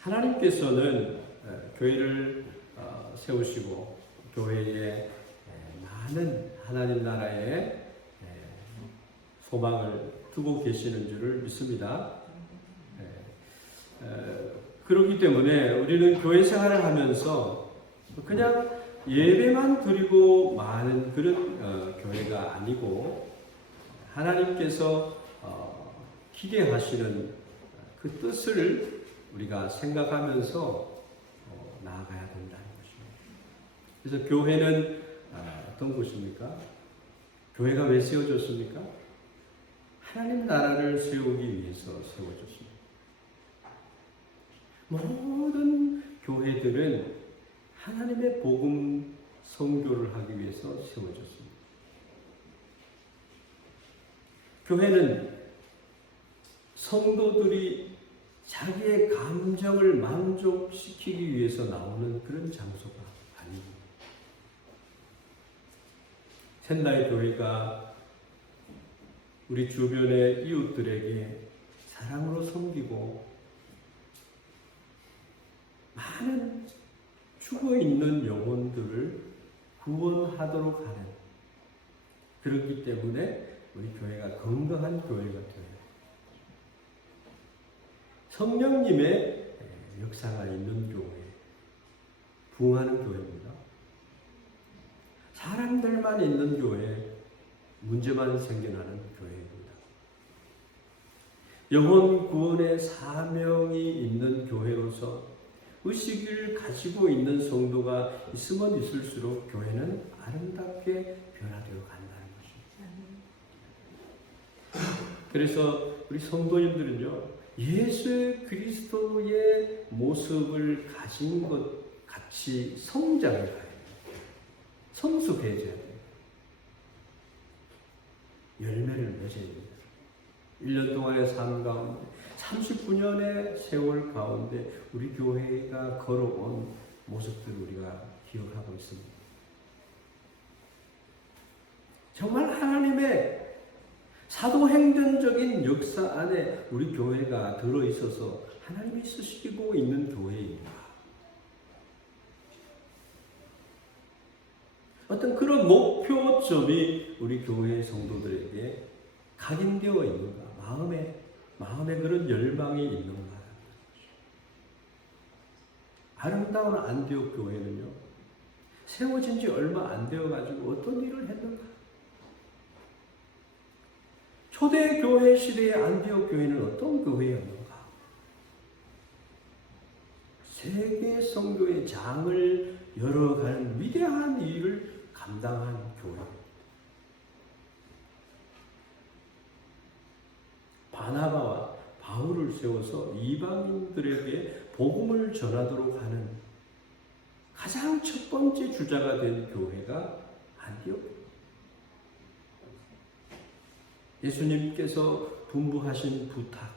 하나님께서는 교회를 세우시고 교회에 많은 하나님 나라의 소망을 두고 계시는 줄을 믿습니다. 그렇기 때문에 우리는 교회 생활을 하면서 그냥 예배만 드리고 마는 그런 교회가 아니고 하나님께서 기대하시는 그 뜻을 우리가 생각하면서 나아가야 된다는 것입니다. 그래서 교회는 어떤 곳입니까? 교회가 왜 세워졌습니까? 하나님 나라를 세우기 위해서 세워졌습니다. 모든 교회들은 하나님의 복음 선교를 하기 위해서 세워졌습니다. 교회는 성도들이 자기의 감정을 만족시키기 위해서 나오는 그런 장소가 아닙니다. 샌다이 교회가 우리 주변의 이웃들에게 사랑으로 섬기고 많은 죽어있는 영혼들을 구원하도록 하는, 그렇기 때문에 우리 교회가 건강한 교회가 되어요. 성령님의 역사가 있는 교회, 부흥하는 교회입니다. 사람들만 있는 교회, 문제만 생겨나는 교회입니다. 영혼 구원의 사명이 있는 교회로서 의식을 가지고 있는 성도가 있으면 있을수록 교회는 아름답게 변화되어 간다는 것입니다. 그래서 우리 성도님들은요, 예수 그리스도의 모습을 가진 것 같이 성장해야 해요. 성숙해져야 돼요. 열매를 맺어야 됩니다. 1년 동안의 삶 가운데 39년의 세월 가운데 우리 교회가 걸어온 모습들을 우리가 기억하고 있습니다. 정말 하나님의 사도행전적인 역사 안에 우리 교회가 들어있어서 하나님이 쓰시고 있는 교회입니다. 어떤 그런 목표점이 우리 교회 성도들에게 각인되어 있는가? 마음에 그런 열망이 있는가? 아름다운 안디옥 교회는요, 세워진 지 얼마 안 되어가지고 어떤 일을 했는가? 초대교회 시대의 안디옥 교회는 어떤 교회였는가? 세계 선교의 장을 열어가는 위대한 일을 감당한 교회. 바나바와 바울을 세워서 이방인들에게 복음을 전하도록 하는 가장 첫 번째 주자가 된 교회가 안디옥. 예수님께서 분부하신 부탁,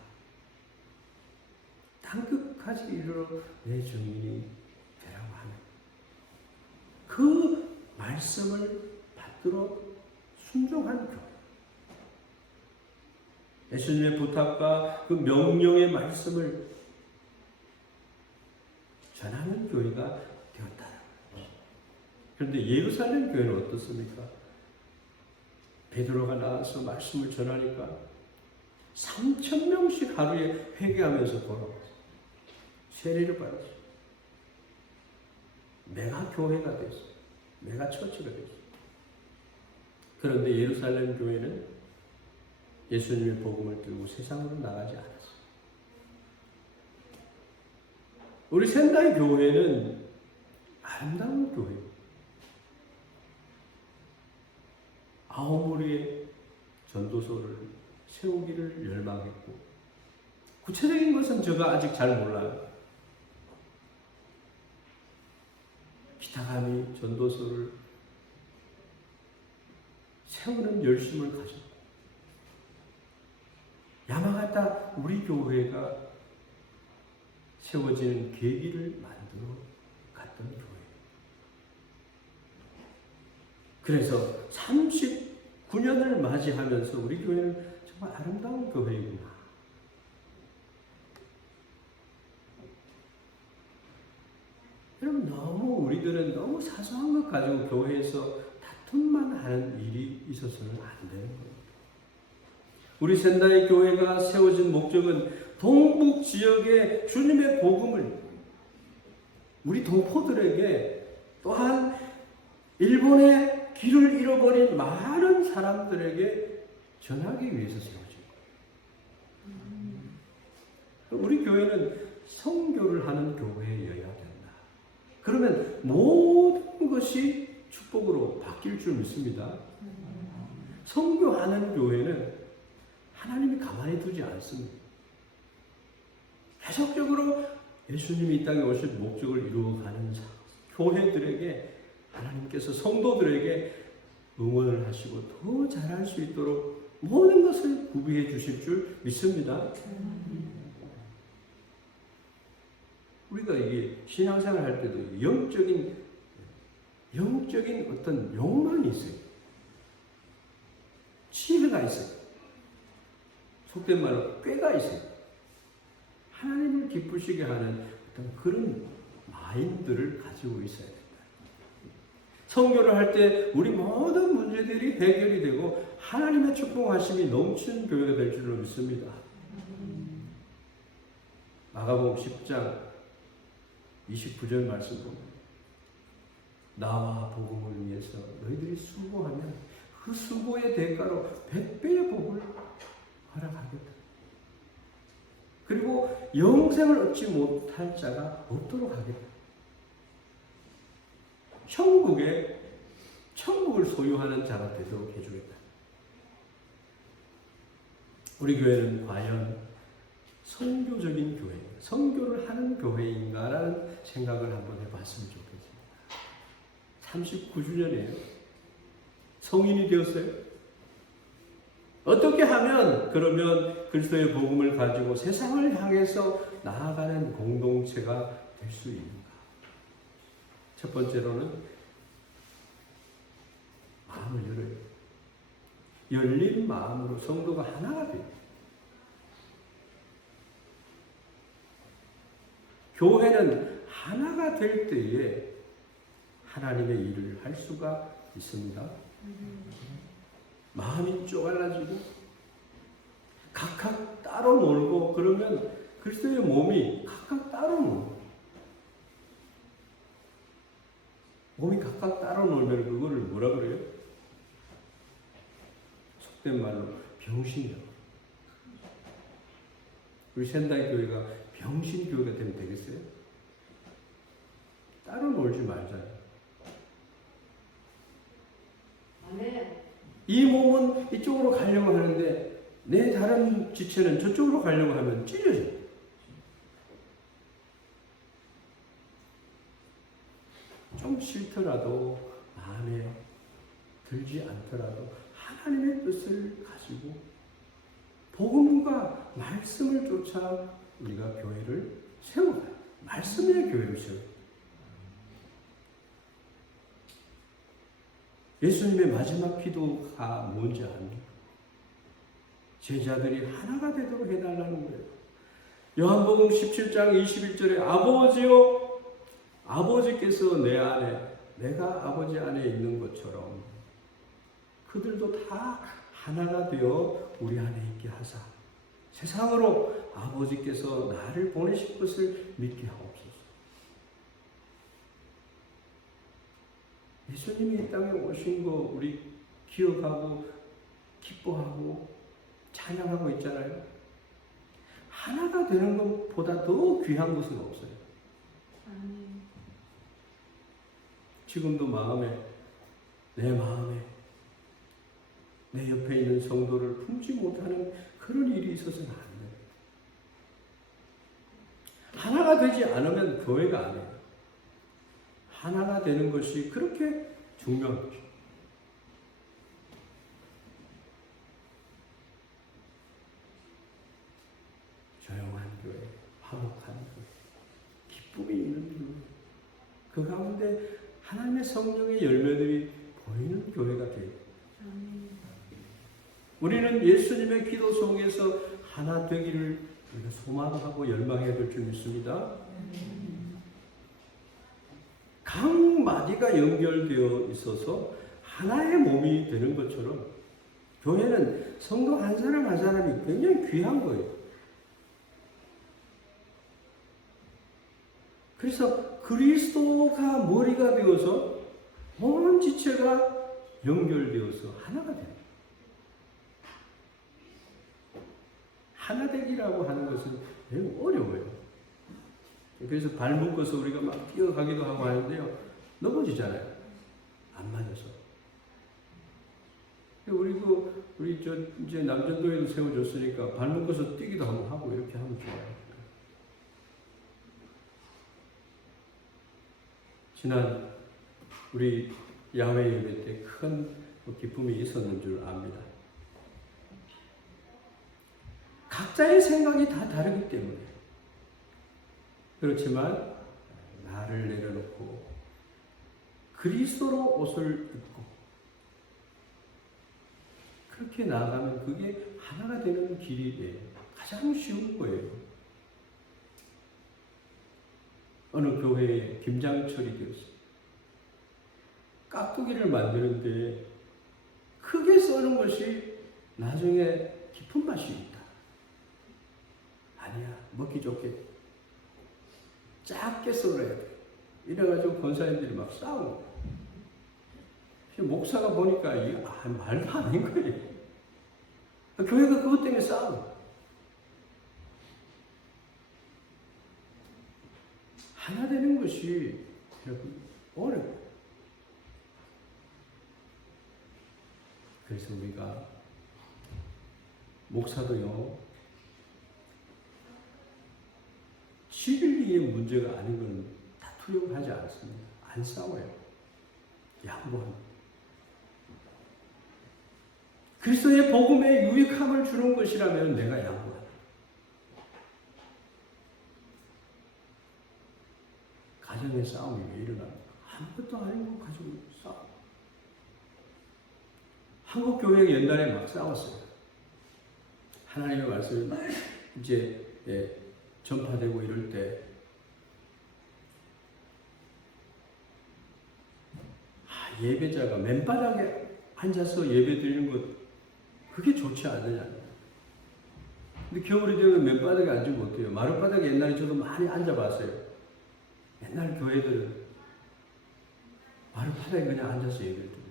땅끝까지 이르러 내 증인이 되라고 하는 그 말씀을 받들어 순종한 교회. 예수님의 부탁과 그 명령의 말씀을 전하는 교회가 되었다. 그런데 예루살렘 교회는 어떻습니까? 베드로가 나와서 말씀을 전하니까 3,000명씩 하루에 회개하면서 돌아왔어요. 세례를 받았어요. 메가 교회가 됐어요. 메가 처치가 됐어요. 그런데 예루살렘 교회는 예수님의 복음을 들고 세상으로 나가지 않았어요. 우리 샌다이 교회는 아름다운 교회입니다. 아오모리에 전도소를 세우기를 열망했고, 구체적인 것은 제가 아직 잘 몰라요. 기타가미 전도소를 세우는 열심을 가졌고, 야마가타 우리 교회가 세워지는 계기를 만들어 갔던 교회. 그래서 39년을 맞이하면서 우리 교회는 정말 아름다운 교회이구나. 너무 우리들은 너무 사소한 것 가지고 교회에서 다툼만 하는 일이 있어서는 안 되는 거예요. 우리 센다이 교회가 세워진 목적은 동북 지역의 주님의 복음을 우리 동포들에게 또한 일본의 길을 잃어버린 많은 사람들에게 전하기 위해서 세워진 거예요. 우리 교회는 선교를 하는 교회여야 된다. 그러면 모든 것이 축복으로 바뀔 줄 믿습니다. 선교하는 교회는 하나님이 가만히 두지 않습니다. 계속적으로 예수님이 이 땅에 오실 목적을 이루어가는 교회들에게 하나님께서 성도들에게 응원을 하시고 더 잘할 수 있도록 모든 것을 구비해 주실 줄 믿습니다. 우리가 이게 신앙생활 할 때도 영적인 어떤 욕망이 있어요. 지혜가 있어요. 속된 말로 꾀가 있어요. 하나님을 기쁘시게 하는 어떤 그런 마인드를 가지고 있어야 된다. 선교를 할 때 우리 모든 문제들이 해결이 되고 하나님의 축복하심이 넘치는 교회가 될 줄로 믿습니다. 마가복음 10장 29절 말씀 보면 나와 복음을 위해서 너희들이 수고하면 그 수고의 대가로 100배의 복을 허락하겠다. 그리고 영생을 얻지 못할 자가 없도록 하겠다. 천국을 소유하는 자가 되도록 해주겠다. 우리 교회는 과연 선교적인 교회, 선교를 하는 교회인가라는 생각을 한번 해봤으면 좋겠습니다. 39주년이에요. 성인이 되었어요. 어떻게 하면 그러면 그리스도의 복음을 가지고 세상을 향해서 나아가는 공동체가 될 수 있는가? 첫 번째로는 마음을 열어요. 열린 마음으로 성도가 하나가 돼요. 교회는 하나가 될 때에 하나님의 일을 할 수가 있습니다. 마음이 쪼갈라지고 각각 따로 놀고 그러면 그리스도의 몸이 각각 따로 놀고 몸이 각각 따로 놀면 그거를 뭐라 그래요? 속된 말로 병신이라고. 우리 센다이 교회가 병신 교회가 되면 되겠어요? 따로 놀지 말자요. 이 몸은 이쪽으로 가려고 하는데 내 다른 지체는 저쪽으로 가려고 하면 찔려져요. 좀 싫더라도 마음에 들지 않더라도 하나님의 뜻을 가지고 복음과 말씀을 쫓아 우리가 교회를 세워가요. 말씀의 교회를 세워요. 예수님의 마지막 기도가 뭔지 압니까? 제자들이 하나가 되도록 해달라는 거예요. 요한복음 17장 21절에 아버지요, 아버지께서 내 안에, 내가 아버지 안에 있는 것처럼 그들도 다 하나가 되어 우리 안에 있게 하사 세상으로 아버지께서 나를 보내실 것을 믿게 하옵소서. 예수님이 이 땅에 오신 거 우리 기억하고 기뻐하고 찬양하고 있잖아요. 하나가 되는 것보다 더 귀한 것은 없어요. 지금도 내 마음에 내 옆에 있는 성도를 품지 못하는 그런 일이 있어서는 안 돼요. 하나가 되지 않으면 교회가 안 해요. 하나가 되는 것이 그렇게 중요한 거죠. 조용한 교회, 화목한 교회, 기쁨이 있는 교회, 그 가운데 하나님의 성령의 열매들이 보이는 교회가 돼요. 우리는 예수님의 기도 속에서 하나 되기를 우리가 소망하고 열망해야 될 줄 믿습니다. 각 마디가 연결되어 있어서 하나의 몸이 되는 것처럼 교회는 성도 한 사람 한 사람이 굉장히 귀한 거예요. 그래서 그리스도가 머리가 되어서 온 지체가 연결되어서 하나가 됩니다. 하나되기라고 하는 것은 매우 어려워요. 그래서 발 묶어서 우리가 막 뛰어가기도 하고 하는데요. 넘어지잖아요. 안 맞아서. 우리 이제 남전도에도 세워줬으니까 발 묶어서 뛰기도 한번 하고 이렇게 하면 좋아요. 지난 우리 야외 예배 때 큰 기쁨이 있었는 줄 압니다. 각자의 생각이 다 다르기 때문에. 그렇지만 나를 내려놓고 그리스도로 옷을 입고 그렇게 나아가면 그게 하나가 되는 길이 가장 쉬운 거예요. 어느 교회에 김장철이 되었어요. 깍두기를 만드는데 크게 써는 것이 나중에 깊은 맛이 있다. 아니야, 먹기 좋게 작게 썰어야 돼. 이래가지고 권사님들이 막 싸우고. 목사가 보니까 이게 말도 아닌 거예요. 교회가 그것 때문에 싸워. 하나 되는 것이 여러분 어려워요. 그래서 우리가 목사도요, 진리의 문제가 아닌 건 다투려고 하지 않습니다. 안 싸워요. 양보합니다. 그리스도의 복음에 유익함을 주는 것이라면 내가 양보합니다. 가정의 싸움이 왜 일어납니까? 아무것도 아닌 거 가지고 싸워. 한국 교회가 옛날에 막 싸웠어요. 하나님의 말씀이 막 이제 전파되고 이럴 때 예배자가 맨바닥에 앉아서 예배 드리는 것 그게 좋지 않느냐. 근데 겨울이 되면 맨바닥에 앉으면 어때요? 마룻바닥에 옛날에 저도 많이 앉아봤어요. 옛날 교회들은 마룻바닥에 그냥 앉아서 예배를 드렸어요.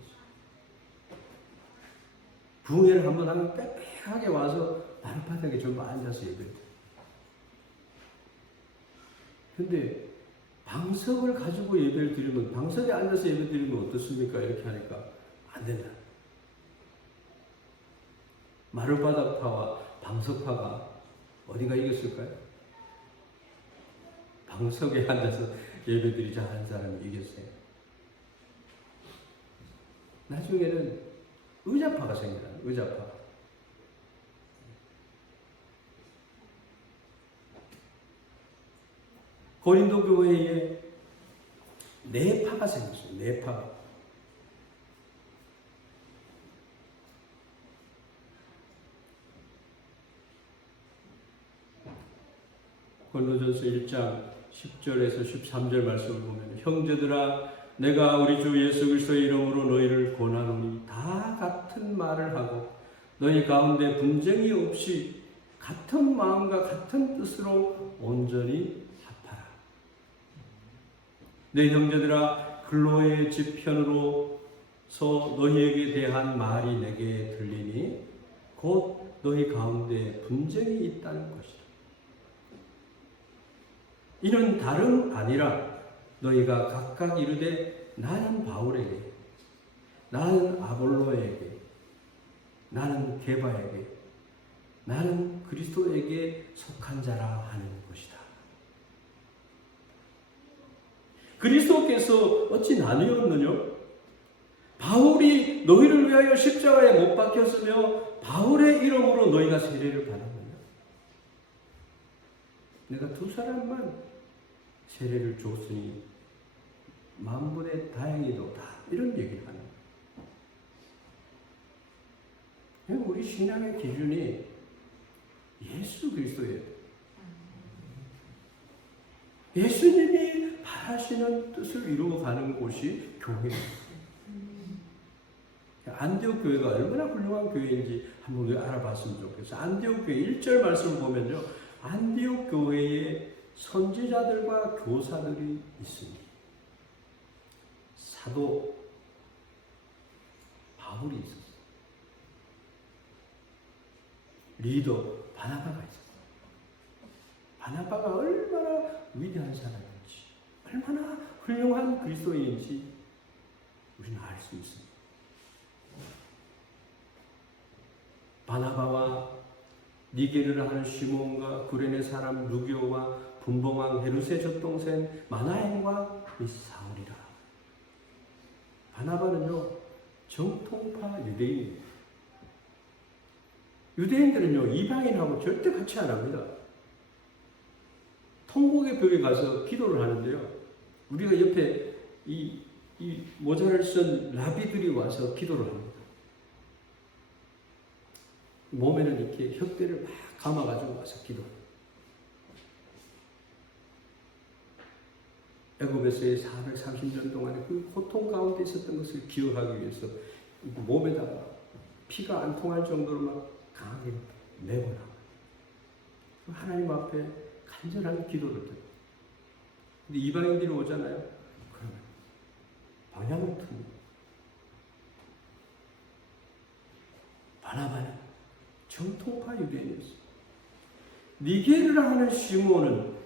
부흥회를 한번 하면 빽빽하게 와서 마룻바닥에 전부 앉아서 예배를 드려요. 근데 방석을 가지고 예배를 드리면, 방석에 앉아서 예배 드리면 어떻습니까? 이렇게 하니까 안 된다. 마룻바닥파와 방석파가 어디가 이겼을까요? 방석에 앉아서 예배 드리자 하는 사람이 이겼어요. 나중에는 의자파가 생겨나요. 의자파. 고린도 교회에 네 파가 생겼어요. 네 파가. 고린도전서 1장 10절에서 13절 말씀을 보면, 형제들아 내가 우리 주 예수 그리스도의 이름으로 너희를 권하노니 다 같은 말을 하고 너희 가운데 분쟁이 없이 같은 마음과 같은 뜻으로 온전히 합하라. 내 형제들아 글로의 지편으로서 너희에게 대한 말이 내게 들리니 곧 너희 가운데 분쟁이 있다는 것이다. 이는 다름 아니라 너희가 각각 이르되 나는 바울에게, 나는 아볼로에게, 나는 게바에게, 나는 그리스도에게 속한 자라 하는 것이다. 그리스도께서 어찌 나누었느냐? 바울이 너희를 위하여 십자가에 못 박혔으며 바울의 이름으로 너희가 세례를 받았느냐? 내가 두 사람만 세례를 줬으니 만분의 다행이도다. 이런 얘기를 하는 거예요. 우리 신앙의 기준이 예수 그리스도예요. 예수님이 하시는 뜻을 이루어가는 곳이 교회입니다. 안디옥 교회가 얼마나 훌륭한 교회인지 한번 우리가 알아봤으면 좋겠어요. 안디옥 교회 1절 말씀을 보면요, 안디옥 교회에 선지자들과 교사들이 있습니다. 사도 바울이 있었어요. 리더 바나바가 있었어요. 바나바가 얼마나 위대한 사람인지, 얼마나 훌륭한 그리스도인인지 우리는 알 수 있습니다. 바나바와 니게르를 하는 시몬과 구레네 사람 루기오와 분봉왕 헤롯의 젖동생 마나엔과 사울이라. 바나바는요, 정통파 유대인입니다. 유대인들은요, 이방인하고 절대 같이 안 합니다. 통곡의 벽에 가서 기도를 하는데요, 우리가 옆에 이 모자를 쓴 라비들이 와서 기도를 합니다. 몸에는 이렇게 혁대를 막 감아가지고 와서 기도합니다. 애굽에서의 430년 동안에 그 고통 가운데 있었던 것을 기억하기 위해서 몸에다가 피가 안 통할 정도로 막 강하게 내거나 하나님 앞에 간절한 기도를 드려요. 근데 이방인들이 오잖아요. 그러면 방향을 틉니다. 바나바는 정통파 유대인이었어요. 니게르를 하는 시몬은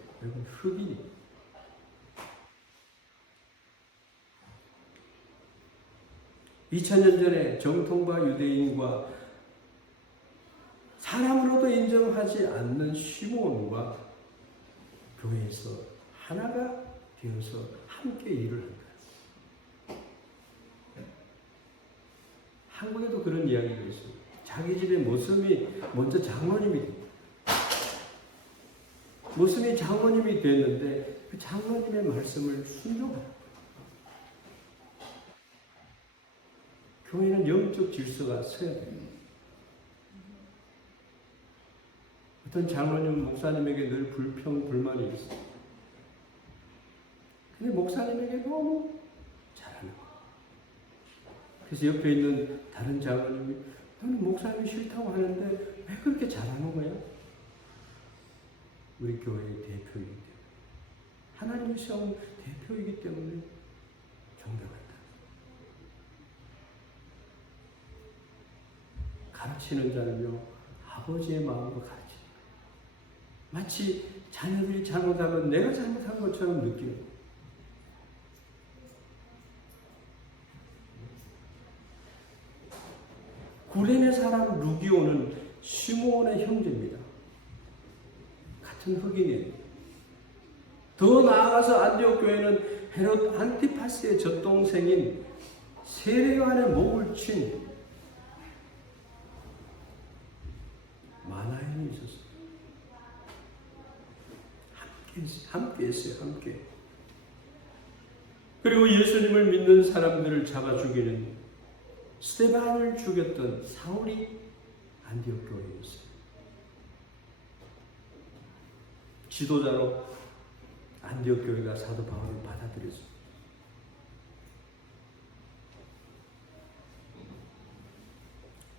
흑인입니다. 2000년 전에 정통파 유대인과 사람으로도 인정하지 않는 시몬과 교회에서 하나가 되어서 함께 일을 합니다. 한국에도 그런 이야기가 있어요. 자기 집에 모습이 먼저 장로님이 됩니다. 모습이 장로님이 됐는데 그 장로님의 말씀을 순종합니다. 교회는 영적 질서가 서야 됩니다. 어떤 장로님, 목사님에게 늘 불평, 불만이 있어요. 근데 목사님에게 너무 잘하는 거예요. 그래서 옆에 있는 다른 장로님이 너는 목사님이 싫다고 하는데 왜 그렇게 잘하는 거야? 우리 교회의 대표이기 때문에, 하나님이 세운 대표이기 때문에 존경한다. 가르치는 자는요, 아버지의 마음으로 가르칩니다. 마치 자녀들이 잘못하면 내가 잘못한 것처럼 느끼는 거예요. 구레네 사람 루기오는 시몬의 형제입니다. 같은 흑인이에요. 더 나아가서 안디옥 교회는 헤롯 안티파스의 젖동생인 세례요한의 목을 친 마나엔이 있었어요. 함께 했어요. 함께. 그리고 예수님을 믿는 사람들을 잡아 죽이는 스데반을 죽였던 사울이 안디옥 교회였어요. 지도자로 안디옥 교회가 사도 바울을 받아들였습니다.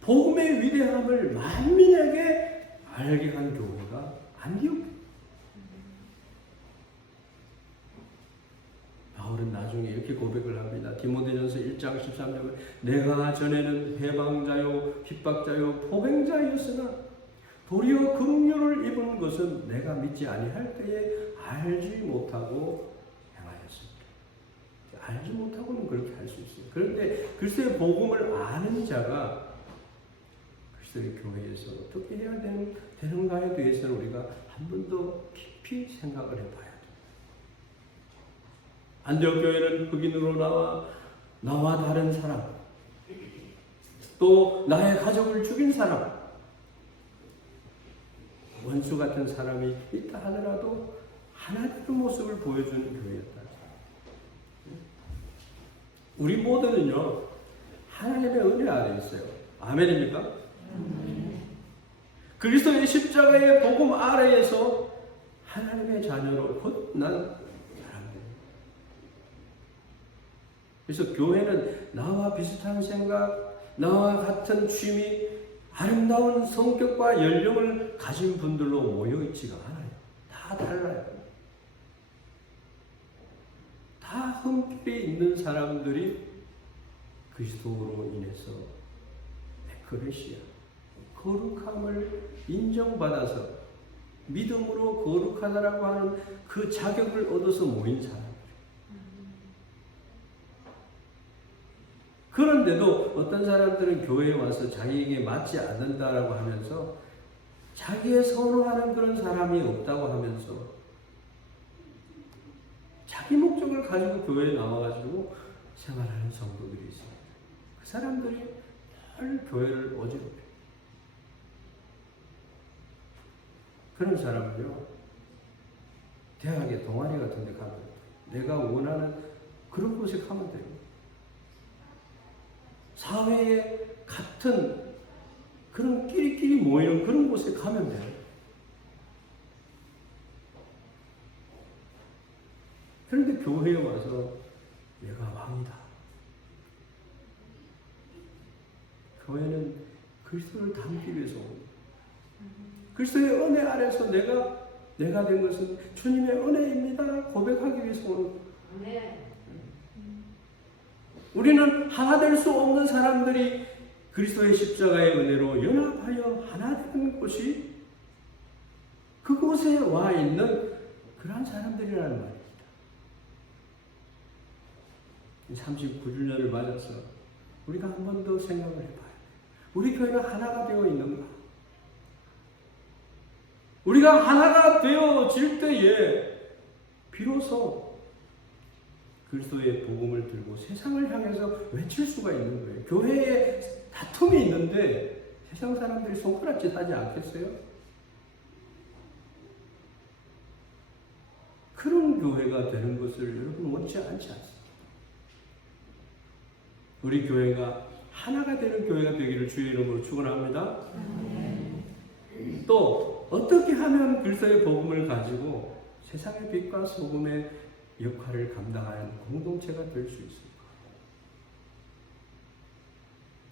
복음의 위대함을 만민에게 알게 한 교회가 안디옥. 바울은 나중에 이렇게 고백을 합니다. 디모데전서 1장 13절에 내가 전에는 해방자요 핍박자요 포병자였으나 도리어 긍휼을 입은 것은 내가 믿지 아니할 때에 알지 못하고 행하였습니다. 알지 못하고는 그렇게 할 수 있어요. 그런데 글쎄 복음을 아는 자가 글쎄 교회에서 어떻게 해야 되는가에 대해서는 우리가 한 번 더 깊이 생각을 해봐야 돼요. 안디옥 교회는 흑인으로 나와 다른 사람, 또 나의 가족을 죽인 사람, 원수 같은 사람이 있다 하더라도 하나님의 모습을 보여주는 교회였다. 우리 모두는요, 하나님의 은혜 아래 있어요. 아멘입니까? 그리스도의 십자가의 복음 아래에서 하나님의 자녀로 헛난 사람들. 그래서 교회는 나와 비슷한 생각, 나와 같은 취미, 아름다운 성격과 연령을 가진 분들로 모여 있지가 않아요. 다 달라요. 다 흠결이 있는 사람들이 그리스도로 인해서 에크레시아, 거룩함을 인정받아서 믿음으로 거룩하다라고 하는 그 자격을 얻어서 모인 사람들. 그런데도 어떤 사람들은 교회에 와서 자기에게 맞지 않는다라고 하면서 자기의 선호하는 그런 사람이 없다고 하면서 자기 목적을 가지고 교회에 나와가지고 생활하는 성도들이 있습니다. 그 사람들이 늘 교회를 어지럽혀요. 그런 사람은요, 대학의 동아리 같은 데 가면 내가 원하는 그런 곳에 가면 돼요. 사회에 같은 그런 끼리끼리 모이는 그런 곳에 가면 돼요. 그런데 교회에 와서 내가 왕이다. 교회는 그리스도를 담기 위해서 옵니다. 그리스도의 은혜 아래서 내가 된 것은 주님의 은혜입니다. 고백하기 위해서 오는 거예요. 우리는 하나 될 수 없는 사람들이 그리스도의 십자가의 은혜로 연합하여 하나 되는 곳이 그곳에 와 있는 그러한 사람들이라는 말입니다. 39주년을 맞아서 우리가 한 번 더 생각을 해봐요. 우리 교회는 하나가 되어 있는가? 우리가 하나가 되어질 때에 비로소 그리스도의 복음을 들고 세상을 향해서 외칠 수가 있는 거예요. 교회에 다툼이 있는데 세상 사람들이 손가락질 하지 않겠어요? 그런 교회가 되는 것을 여러분 원치 않지 않습니까? 우리 교회가 하나가 되는 교회가 되기를 주의 이름으로 축원합니다. 또 어떻게 하면 그리스도의 복음을 가지고 세상의 빛과 소금의 역할을 감당하는 공동체가 될 수 있을까?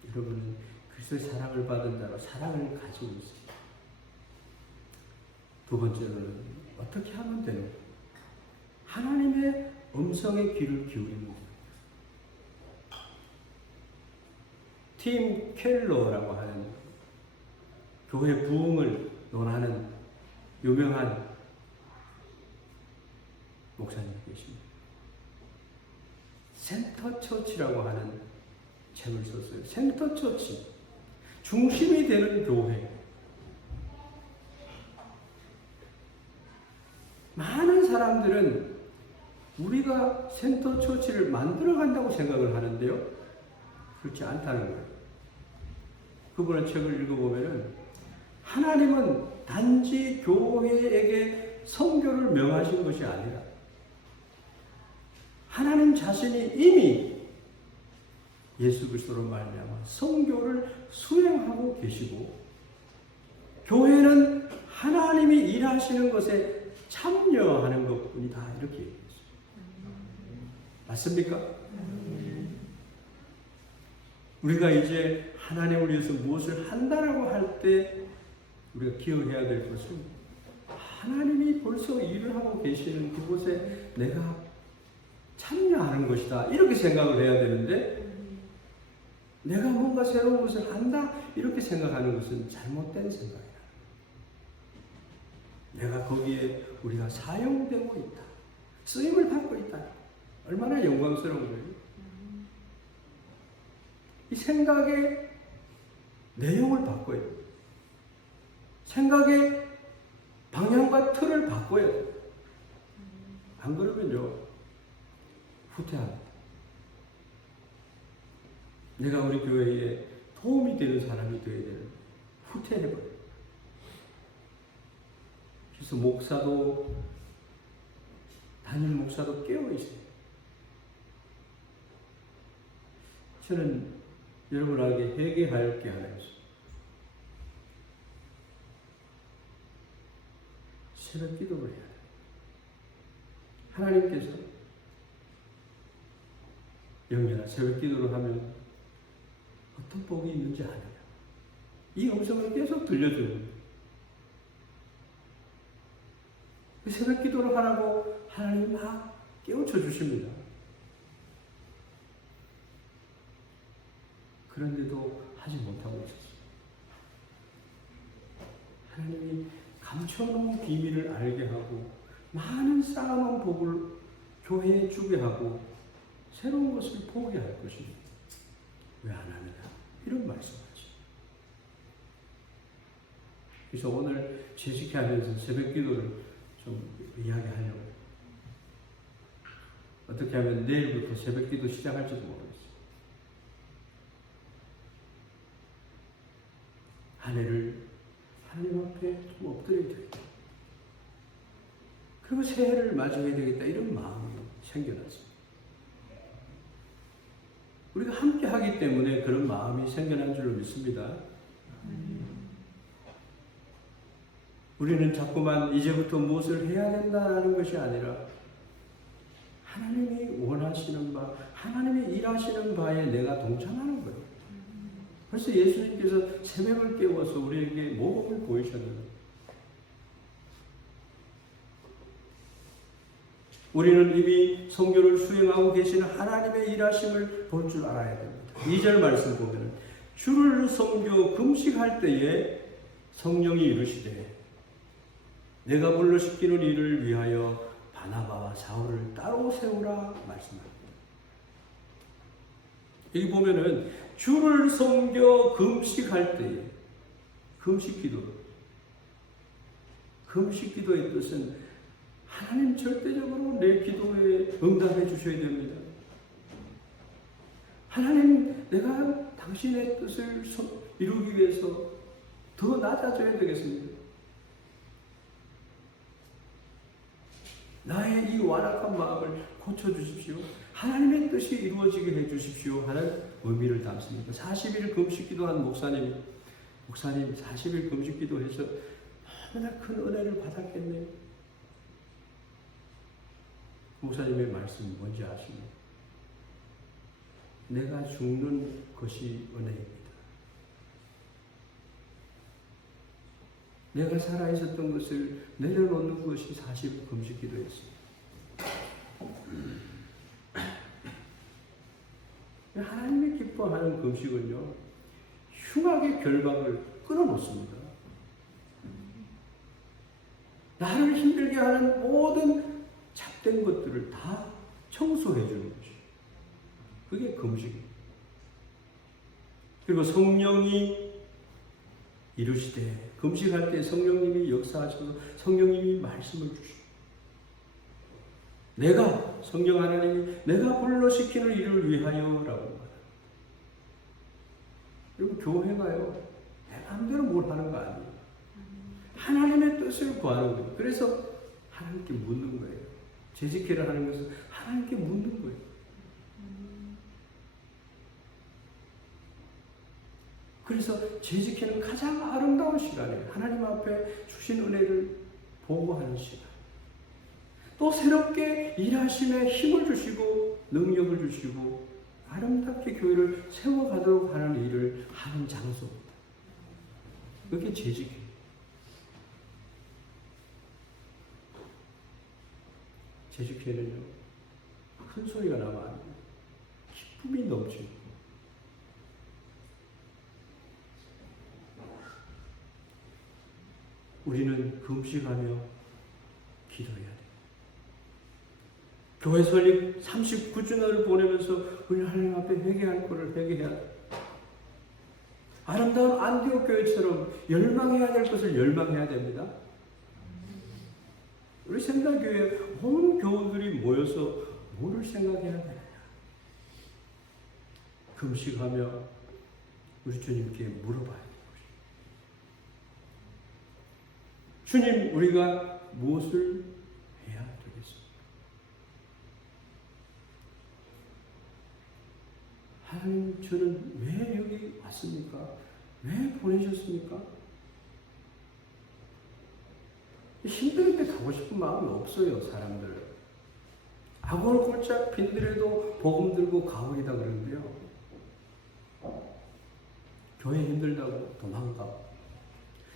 여러분은 그리스도의 사랑을 받은 자로 사랑을 가지고 있습니다. 두 번째로는 어떻게 하면 되는가? 하나님의 음성에 귀를 기울이는 것. 팀 켈러라고 하는 교회 부흥을 논하는 유명한 목사님이 계십니다. 센터처치라고 하는 책을 썼어요. 센터처치, 중심이 되는 교회. 많은 사람들은 우리가 센터처치를 만들어간다고 생각을 하는데요, 그렇지 않다는 거예요. 그분의 책을 읽어보면은 하나님은 단지 교회에게 성교를 명하신 것이 아니라 하나님 자신이 이미 예수 그리스도로 말미암아 성교를 수행하고 계시고 교회는 하나님이 일하시는 것에 참여하는 것뿐이다, 이렇게 얘기했어요. 맞습니까? 우리가 이제 하나님을 위해서 무엇을 한다라고 할 때 우리가 기억해야 될 것은 하나님이 벌써 일을 하고 계시는 그곳에 내가 참여하는 것이다, 이렇게 생각을 해야 되는데 내가 뭔가 새로운 것을 한다 이렇게 생각하는 것은 잘못된 생각이다. 내가 거기에 우리가 사용되고 있다, 쓰임을 받고 있다, 얼마나 영광스러운 거예요. 이 생각의 내용을 바꿔야 돼요. 생각의 방향과 틀을 바꿔야 돼요. 안 그러면요, 후퇴합니다. 내가 우리 교회에 도움이 되는 사람이 되어야 되는, 후퇴해버려요. 그래서 목사도, 담임 목사도 깨어있어요. 저는 여러분에게 회개할 게 하나 있어요. 새벽 기도를 해야 돼요. 하나님께서 영년아 새벽 기도를 하면 어떤 복이 있는지 아느냐. 이 음성을 계속 들려주는 새벽 기도를 하라고 하나님이 막 깨우쳐 주십니다. 그런데도 하지 못하고 있었어요. 하나님이 감춰놓은 비밀을 알게 하고 많은 쌓아놓은 복을 교회에 주게 하고 새로운 것을 보게 할 것입니다. 왜 안 하느냐? 이런 말씀하죠. 그래서 오늘 재직하면서 새벽 기도를 좀 이야기하려고. 어떻게 하면 내일부터 새벽 기도 시작할지도 모르겠어요. 한 해를 하나님 앞에 좀 엎드려야 되겠다. 그리고 새해를 맞이해야 되겠다. 이런 마음이 생겨났습니다. 우리가 함께 하기 때문에 그런 마음이 생겨난 줄로 믿습니다. 우리는 자꾸만 이제부터 무엇을 해야 된다는 것이 아니라 하나님이 원하시는 바, 하나님이 일하시는 바에 내가 동참하는 거예요. 그래서 예수님께서 새벽을 깨워서 우리에게 모범을 보이셨는데 우리는 이미 성교를 수행하고 계시는 하나님의 일하심을 볼 줄 알아야 됩니다. 2절 말씀 보면 주를 섬겨 금식할 때에 성령이 이르시되 내가 불러시키는 일을 위하여 바나바와 사울을 따로 세우라 말씀합니다. 여기 보면은 주를 섬겨 금식할 때에 금식 기도의 뜻은 하나님 절대적으로 내 기도에 응답해 주셔야 됩니다. 하나님, 내가 당신의 뜻을 이루기 위해서 더 낮아져야 되겠습니다. 나의 이 완악한 마음을 고쳐주십시오. 하나님의 뜻이 이루어지게 해주십시오 하는 의미를 담습니다. 40일 금식 기도한 목사님 40일 금식 기도해서 너무나 큰 은혜를 받았겠네요. 목사님의 말씀이 뭔지 아십니까? 내가 죽는 것이 은혜입니다. 내가 살아있었던 것을 내려놓는 것이 40일 금식 기도였습니다. 하나님이 기뻐하는 금식은요, 흉악의 결박을 끊어놓습니다. 나를 힘들게 하는 모든 잡된 것들을 다 청소해 주는 것이. 그게 금식입니다. 그리고 성령이 이루시되, 금식할 때 성령님이 역사하셔서 성령님이 말씀을 주시고, 내가, 성령 하나님이 내가 불러시키는 일을 위하여 라고 합니다. 그리고 교회가요, 내 마음대로 뭘 하는 거 아니에요. 하나님의 뜻을 구하는 거예요. 그래서 하나님께 묻는 거예요. 재직회를 하는 것은 하나님께 묻는 거예요. 그래서 재직회는 가장 아름다운 시간이에요. 하나님 앞에 주신 은혜를 보고하는 시간. 또 새롭게 일하심에 힘을 주시고 능력을 주시고 아름답게 교회를 세워가도록 하는 일을 하는 장소입니다. 그게 재직회. 재직회는요, 큰 소리가 나면 안 돼요. 기쁨이 넘치고. 우리는 금식하며 기도해야 돼요. 교회 설립 39주년을 보내면서 우리 하나님 앞에 회개할 것을 회개해야 돼요. 아름다운 안디옥 교회처럼 열망해야 될 것을 열망해야 됩니다. 우리 생각교회 온 교우들이 모여서 뭐를 생각해야 되느냐. 금식하며 우리 주님께 물어봐야 돼요. 주님, 우리가 무엇을 해야 되겠습니까? 하나님, 저는 왜 여기 왔습니까? 왜 보내셨습니까? 힘들 때 가고 싶은 마음이 없어요, 사람들. 악을 골짝 빈들에도 복음 들고 가오리다 그러는데요. 교회 힘들다고 도망가고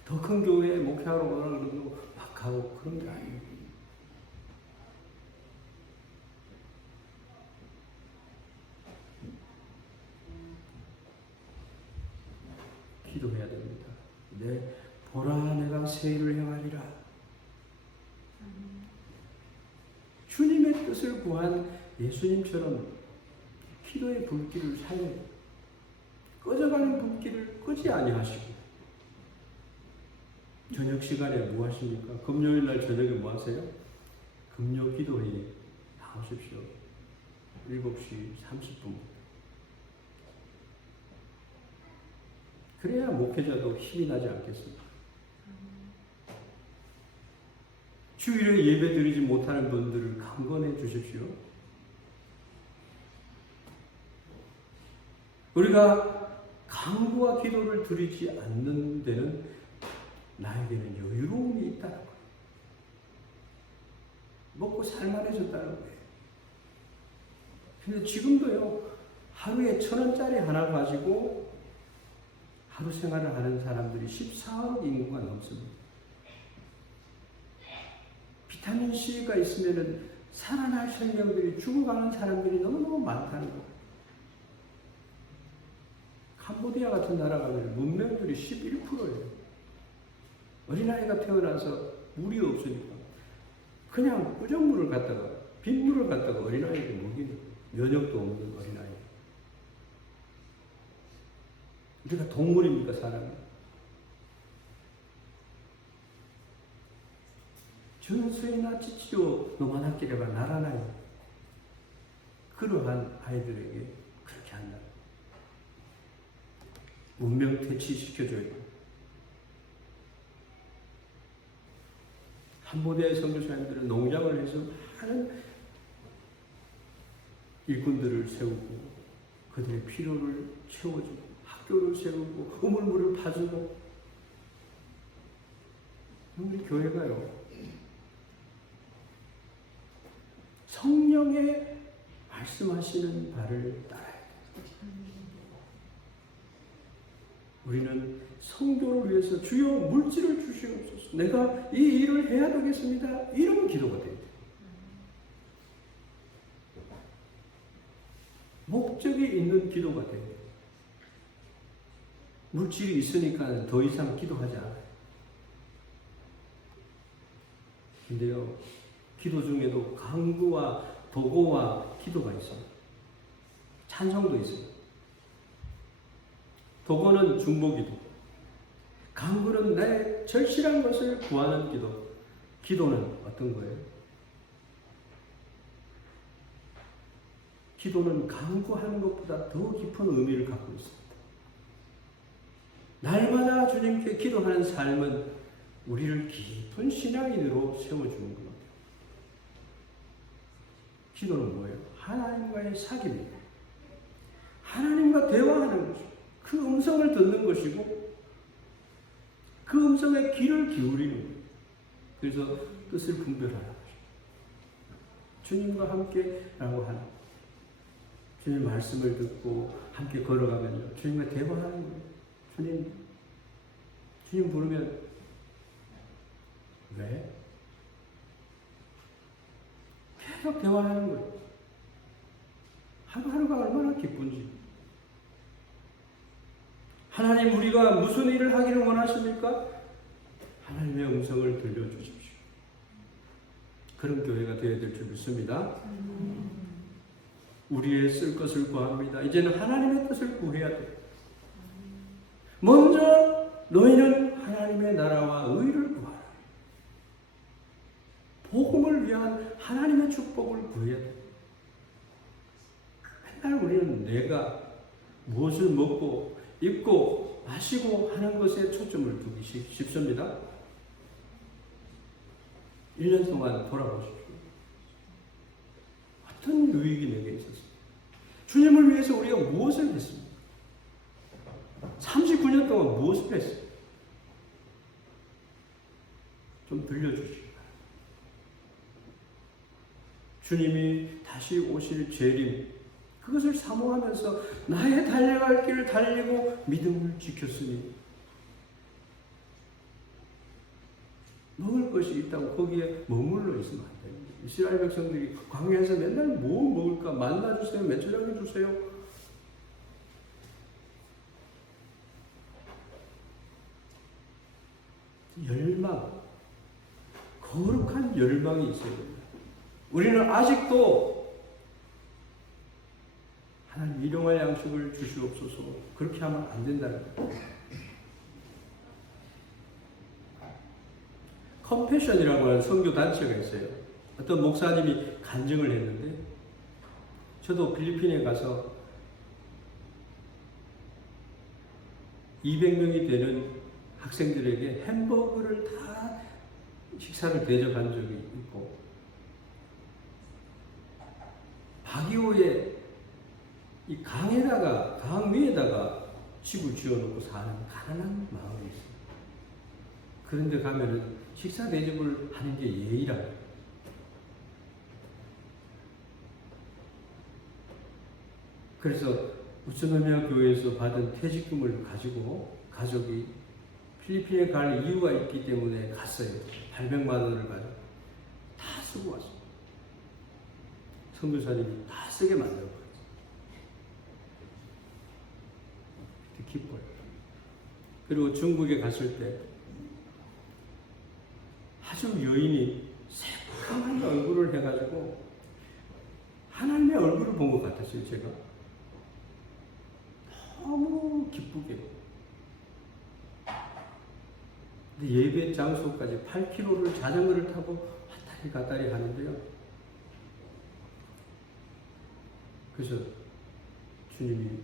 더 큰 교회에 목회하러 오라 그러고 막 가고 그런 게 아니에요. 기도해야 됩니다. 보라 내가 새 일을 행하리라. 주님의 뜻을 구한 예수님처럼 기도의 불길을 살려요. 꺼져가는 불길을 끄지 아니하시고 저녁 시간에 뭐 하십니까? 금요일 날 저녁에 뭐 하세요? 금요 기도회에 나오십시오. 7시 30분. 그래야 목회자도 힘이 나지 않겠습니까? 주일에 예배 드리지 못하는 분들을 강건해 주십시오. 우리가 강구와 기도를 드리지 않는 데는 나에게는 여유로움이 있다는 거예요. 먹고 살만해졌다는 거예요. 근데 지금도요, 하루에 1,000원짜리 하나 가지고 하루 생활을 하는 사람들이 14억 인구가 넘습니다. 비타민C가 있으면 살아날 생명들이 죽어가는 사람들이 너무너무 많다는 거예요. 캄보디아 같은 나라 가면 문명률이 11%예요. 어린아이가 태어나서 물이 없으니까 그냥 꾸정물을 갖다가 빗물을 갖다가 어린아이에게 먹이는 면역도 없는 어린아이. 우리가 동물입니까 사람이? 전수이나 찌찌요 노만하기래가 나라나요. 그러한 아이들에게 그렇게 한다. 문명 퇴치시켜줘야 돼. 캄보디아의 선교사님들은 농장을 해서 많은 일꾼들을 세우고 그들의 필요를 채워주고 학교를 세우고 우물물을 파주고 우리 교회가요 성령의 말씀하시는 바를 따라야 돼요. 우리는 성도를 위해서 주여 물질을 주시옵소서. 내가 이 일을 해야 되겠습니다. 이런 기도가 돼야 돼요. 목적이 있는 기도가 돼야 돼요. 물질이 있으니까 더 이상 기도하지 않아요. 근데요, 기도 중에도 강구와 도고와 기도가 있어요. 찬송도 있어요. 도고는 중보기도, 강구는 내 절실한 것을 구하는 기도, 기도는 어떤 거예요? 기도는 강구하는 것보다 더 깊은 의미를 갖고 있습니다. 날마다 주님께 기도하는 삶은 우리를 깊은 신앙인으로 세워주는 것 같아요. 기도는 뭐예요? 하나님과의 사귐입니다. 하나님과 대화하는 것이고 그 음성을 듣는 것이고 그 음성에 귀를 기울이는 거예요. 그래서 뜻을 분별하는 것이죠. 주님과 함께라고 하는 거예요. 주님 말씀을 듣고 함께 걸어가면요. 주님과 대화하는 거예요. 주님 부르면 왜? 계속 대화하는 거예요. 하루하루가 얼마나 기쁜지. 하나님 우리가 무슨 일을 하기를 원하십니까? 하나님의 음성을 들려주십시오. 그런 교회가 되어야 될 줄 믿습니다. 우리의 쓸 것을 구합니다. 이제는 하나님의 뜻을 구해야 돼요. 먼저 너희는 하나님의 나라와 의를 구하라. 복음을 위한 하나님의 축복을 구해야 돼요. 맨날 우리는 내가 무엇을 먹고 입고 마시고 하는 것에 초점을 두기 쉽습니다. 1년 동안 돌아보십시오. 어떤 유익이 내게 있었습니까? 주님을 위해서 우리가 무엇을 했습니까? 39년 동안 무엇을 했습니까? 좀 들려주시기 바랍니다. 주님이 다시 오실 재림, 그것을 사모하면서 나의 달려갈 길을 달리고 믿음을 지켰으니 먹을 것이 있다고 거기에 머물러 있으면 안 됩니다. 이스라엘 백성들이 광야에서 맨날 뭐 먹을까? 만나 주세요, 메추라기 주세요. 열망, 거룩한 열망이 있어야 됩니다. 우리는 아직도 하나님 일용할 양식을 주시옵소서, 그렇게 하면 안 된다는 거예요. 컴패션이라고 하는 선교 단체가 있어요. 어떤 목사님이 간증을 했는데, 저도 필리핀에 가서 200명이 되는 학생들에게 햄버거를 다 식사를 대접한 적이 있고, 바기오에 이 강 위에다가 집을 지어놓고 사는 가난한 마을이 있어요. 그런데 가면은 식사 대접을 하는 게 예의라. 그래서 우츠노미아 교회에서 받은 퇴직금을 가지고 가족이 필리핀에 갈 이유가 있기 때문에 갔어요. 800만 원을 가지고 다 쓰고 왔어요. 선교사님이 다 쓰게 만들어버렸어요. 기뻐요. 그리고 중국에 갔을 때 아주 여인이 새까만 얼굴을 해가지고 하나님의 얼굴을 본 것 같았어요. 제가 너무 기쁘게. 근데 예배 장소까지 8km를 자전거를 타고 왔다리 갔다리 하는데요. 그래서 주님이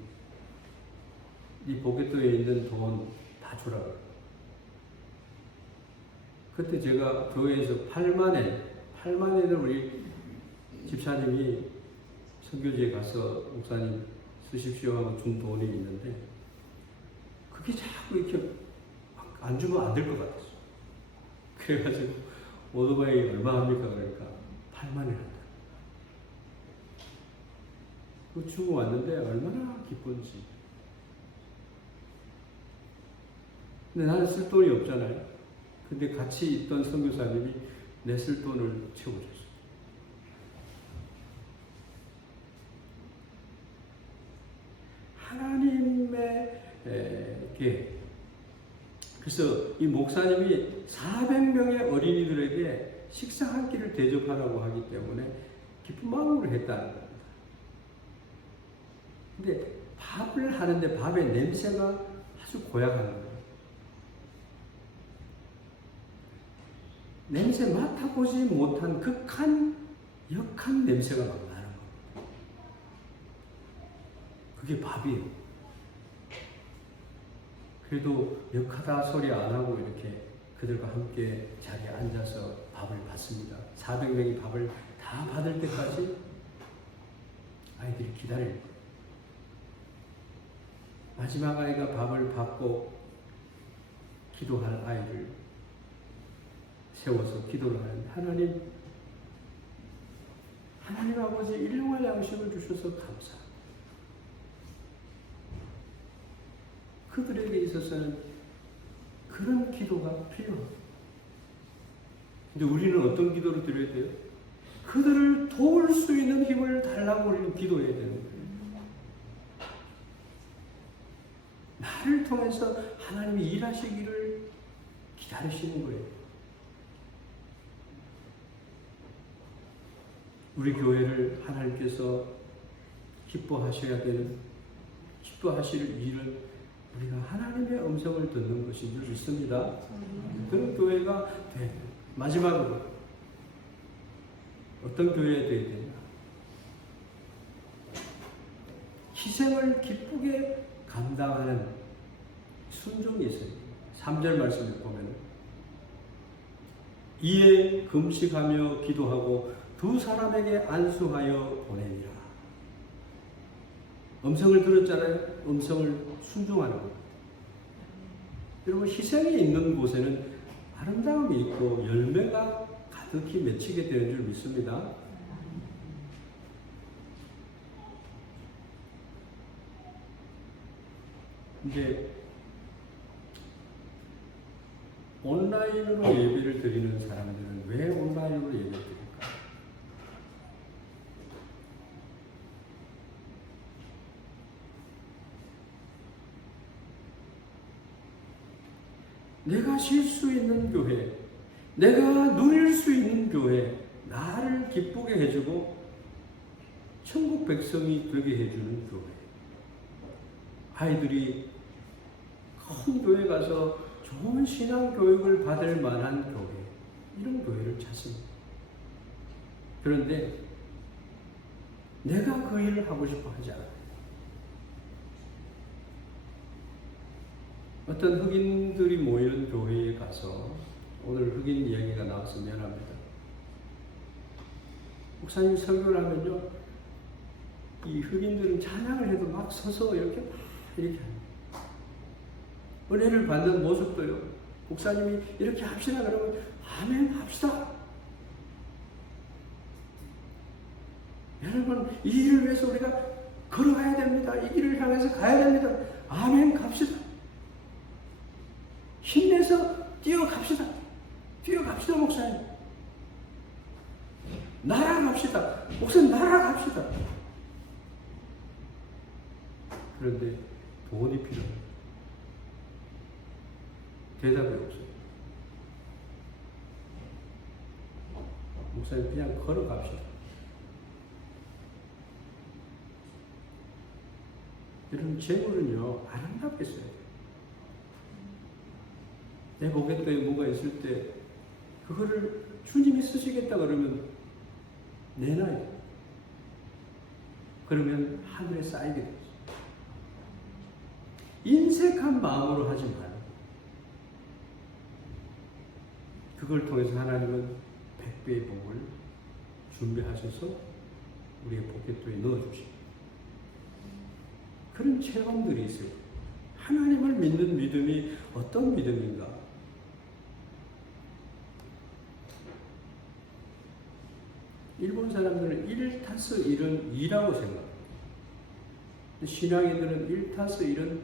이 보게도에 있는 돈 다 주라고. 그때 제가 교회에서 8만엔을 우리 집사님이 선교지에 가서 목사님 쓰십시오 하고 준 돈이 있는데, 그게 자꾸 이렇게 안 주면 안 될 것 같았어. 그래가지고 오토바이 얼마 합니까? 그러니까 8만엔 한다. 그거 주고 왔는데 얼마나 기쁜지. 근데 나는 쓸 돈이 없잖아요. 근데 같이 있던 선교사님이 내 쓸 돈을 채워줬어요. 하나님에게. 그래서 이 목사님이 400명의 어린이들에게 식사 한 끼를 대접하라고 하기 때문에 기쁜 마음으로 했다는 겁니다. 근데 밥을 하는데 밥의 냄새가 아주 고약한 거예요. 냄새 맡아보지 못한 역한 냄새가 막 나는 거예요. 그게 밥이에요. 그래도 역하다 소리 안 하고 이렇게 그들과 함께 자리에 앉아서 밥을 받습니다. 400명이 밥을 다 받을 때까지 아이들이 기다릴 거예요. 마지막 아이가 밥을 받고 기도할 아이를 세워서 기도를 하는데, 하나님 아버지 일용할 양식을 주셔서 감사합니다. 그들에게 있어서는 그런 기도가 필요합니다. 근데 우리는 어떤 기도를 드려야 돼요? 그들을 도울 수 있는 힘을 달라고 우리는 기도해야 되는 거예요. 나를 통해서 하나님이 일하시기를 기다리시는 거예요. 우리 교회를 하나님께서 기뻐하셔야 되는, 기뻐하실 일은 우리가 하나님의 음성을 듣는 것인 줄 믿습니다. 그런 교회가 돼야 돼요. 마지막으로 어떤 교회가 되어야 되냐? 희생을 기쁘게 감당하는 순종이 있어요. 3절 말씀을 보면, 이에 금식하며 기도하고 두 사람에게 안수하여 보내니라. 음성을 들었잖아요. 음성을 순종하는 것. 여러분, 희생이 있는 곳에는 아름다움이 있고 열매가 가득히 맺히게 되는 줄 믿습니다. 이제 온라인으로 예배를 드리는 사람들은 왜 온라인으로 예배를 드릴까? 내가 쉴 수 있는 교회, 내가 누릴 수 있는 교회, 나를 기쁘게 해주고 천국 백성이 되게 해주는 교회. 아이들이 큰 교회 가서 좋은 신앙 교육을 받을 만한 교회, 이런 교회를 찾습니다. 그런데 내가 그 일을 하고 싶어 하지 않아요. 어떤 흑인들이 모이는 교회에 가서, 오늘 흑인 이야기가 나와서 미안합니다. 목사님 설교를 하면요, 이 흑인들은 찬양을 해도 막 서서 이렇게 합니다. 은혜를 받는 모습도요, 목사님이 이렇게 합시다 그러면 아멘 합시다. 여러분, 이 일을 위해서 우리가 걸어가야 됩니다. 이 길을 향해서 가야 됩니다. 아멘 갑시다. 힘내서 뛰어갑시다. 뛰어갑시다, 목사님. 날아갑시다. 목사님, 날아갑시다. 그런데 돈이 필요합니다. 대답이 없어요. 목사님, 그냥 걸어갑시다. 이런 재물은요, 아름답겠어요. 내 포켓도에 뭐가 있을 때 그거를 주님이 쓰시겠다 그러면 내놔요. 그러면 하늘에 쌓이게 되죠. 인색한 마음으로 하지 말아요. 그걸 통해서 하나님은 100배의 복을 준비하셔서 우리의 포켓도에 넣어주십니다. 그런 체험들이 있어요. 하나님을 믿는 믿음이 어떤 믿음인가? 일본 사람들은 1+1은 2라고 생각합니다. 신앙인들은 1+1은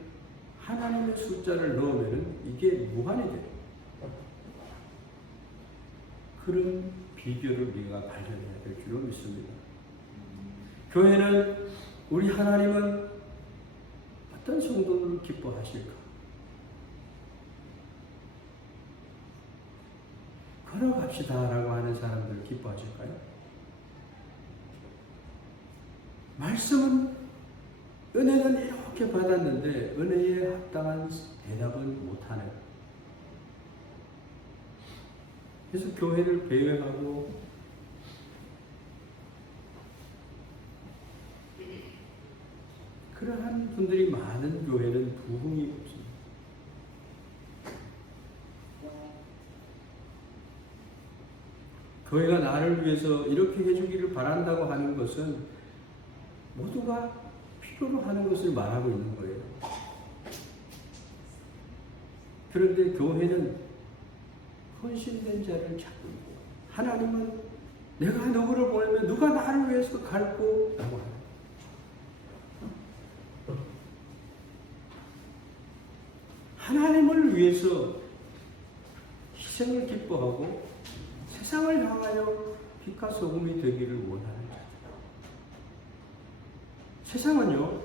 하나님의 숫자를 넣으면 이게 무한이 돼요. 그런 비결을 우리가 발견해야 될 줄로 믿습니다. 교회는, 우리 하나님은 어떤 성도를 기뻐하실까? 걸어갑시다 라고 하는 사람들을 기뻐하실까요? 말씀은, 은혜는 이렇게 받았는데 은혜에 합당한 대답은 못하네요. 그래서 교회를 계획하고 그러한 분들이 많은 교회는 부흥이 없습니다. 교회가 나를 위해서 이렇게 해주기를 바란다고 하는 것은 모두가 필요로 하는 것을 말하고 있는 거예요. 그런데 교회는 헌신된 자를 찾고 있고, 하나님은 내가 누구를 보내면 누가 나를 위해서 갈고 라고 합니다. 하나님을 위해서 희생을 기뻐하고 세상을 향하여 빛과 소금이 되기를 원하는 자들. 세상은요,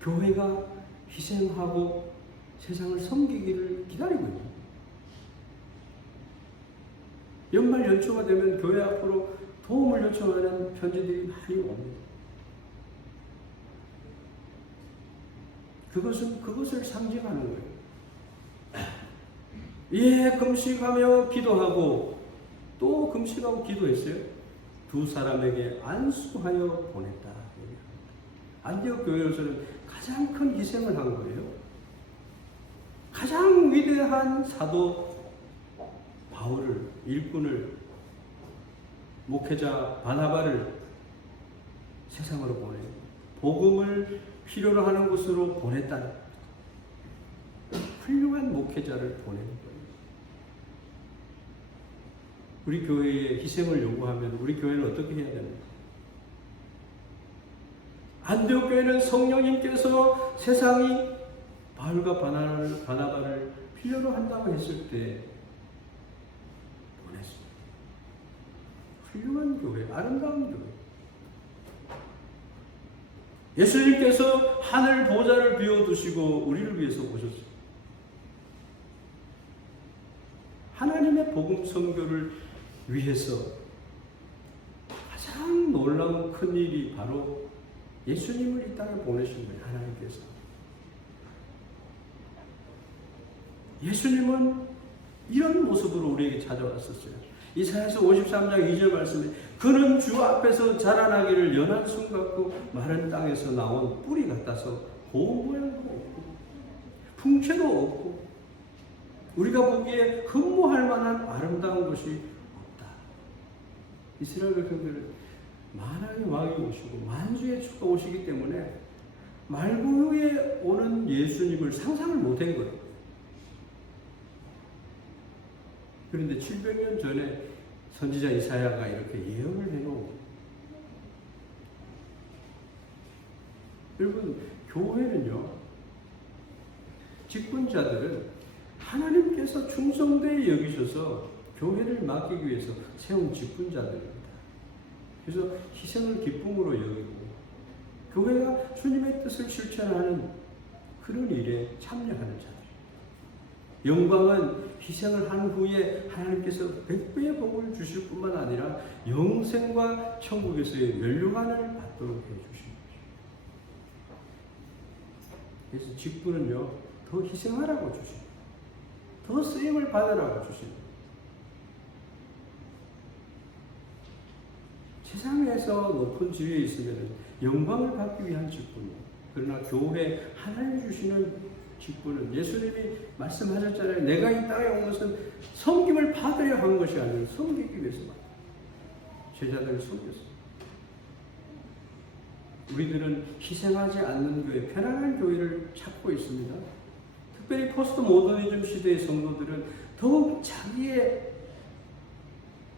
교회가 희생하고 세상을 섬기기를 기다리고 있습니다. 연말 연초가 되면 교회 앞으로 도움을 요청하는 편지들이 많이 옵니다. 그것을 상징하는 거예요. 예, 금식하며 기도하고, 또 금식하고 기도했어요. 두 사람에게 안수하여 보냈다. 안디옥 교회로서는 가장 큰 희생을 한 거예요. 가장 위대한 사도 바울을, 일꾼을, 목회자 바나바를 세상으로 보내 복음을 필요로 하는 곳으로 보냈다는 훌륭한 목회자를 보내는 거예요. 우리 교회에 희생을 요구하면 우리 교회는 어떻게 해야 됩니까? 안디옥 교회는 성령님께서 세상이 바울과 바나바를 필요로 한다고 했을 때 보냈습니다. 훌륭한 교회, 아름다운 교회. 예수님께서 하늘 보좌를 비워두시고 우리를 위해서 오셨어요. 하나님의 복음 선교를 위해서 가장 놀라운 큰 일이 바로 예수님을 이 땅에 보내신 거예요. 하나님께서. 예수님은 이런 모습으로 우리에게 찾아왔었어요. 이사야서 53장 2절 말씀에 그는 주 앞에서 자라나기를 연한 순 같고 마른 땅에서 나온 뿌리 같아서 고운 모양도 없고 풍채도 없고 우리가 보기에 흠모할 만한 아름다운 것이 없다. 이스라엘 백성들은 만왕의 왕이 오시고 만주의 주가 오시기 때문에 말구유에 오는 예수님을 상상을 못한 거예요. 그런데 700년 전에 선지자 이사야가 이렇게 예언을 해놓은 여러분, 교회는요, 직분자들은 하나님께서 충성되이 여기셔서 교회를 맡기기 위해서 세운 직분자들입니다. 그래서 희생을 기쁨으로 여기고 교회가 주님의 뜻을 실천하는 그런 일에 참여하는 자들. 영광은 희생을 한 후에 하나님께서 100배의 복을 주실 뿐만 아니라 영생과 천국에서의 멸류관을 받도록 해주십니다. 그래서 직분은요, 더 희생하라고 주십니다. 더 쓰임을 받으라고 주십니다. 세상에서 높은 지위에 있으면 영광을 받기 위한 직분이에요. 그러나 교회 하나님 주시는 직분은 예수님이 말씀하셨잖아요. 내가 이 땅에 온 것은 섬김을 받으려 한 것이 아니라 섬기기 위해서만. 제자들을 섬겼습니다. 우리들은 희생하지 않는 교회, 편안한 교회를 찾고 있습니다. 특별히 포스트 모더니즘 시대의 성도들은 더욱 자기의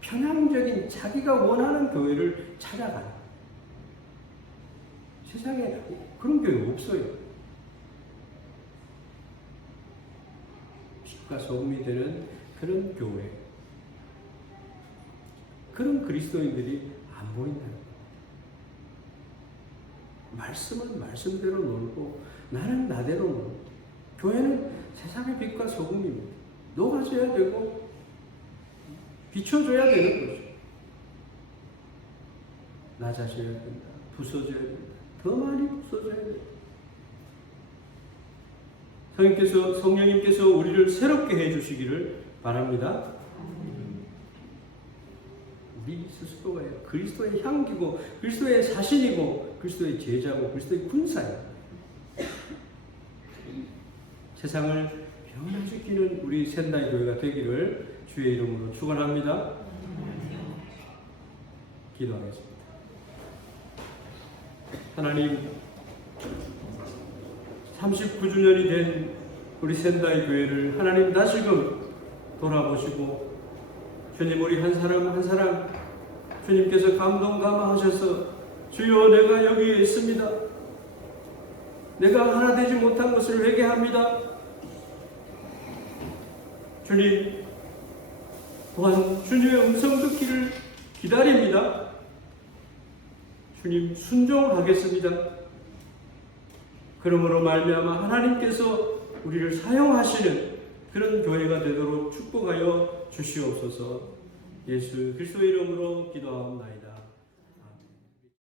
편향적인 자기가 원하는 교회를 찾아가요. 세상에 그런 교회 없어요. 빛과 소금이 되는 그런 교회, 그런 그리스도인들이 안 보인다는 거예요. 말씀은 말씀대로 놀고 나는 나대로 놀고 교회는 세상의 빛과 소금입니다. 녹아져야 되고 비춰줘야 되는 거죠. 낮아져야 된다. 부서져야 된다. 더 많이 부서져야 된다. 성령님께서 우리를 새롭게 해주시기를 바랍니다. 우리 스스로가 그리스도의 향기고 그리스도의 사신이고 그리스도의 제자고 그리스도의 군사예요. 세상을 변화시키는 우리 샌다이 교회가 되기를 주의 이름으로 축원합니다. 기도하겠습니다. 하나님, 39주년이 된 우리 샌다이 교회를 하나님 다시금 돌아보시고 주님, 우리 한 사람 한 사람 주님께서 감동 감화하셔서 주여, 내가 여기에 있습니다. 내가 하나 되지 못한 것을 회개합니다. 주님, 또한 주님의 음성 듣기를 기다립니다. 주님, 순종하겠습니다. 그러므로 말미암아 하나님께서 우리를 사용하시는 그런 교회가 되도록 축복하여 주시옵소서. 예수 그리스도의 이름으로 기도하옵나이다.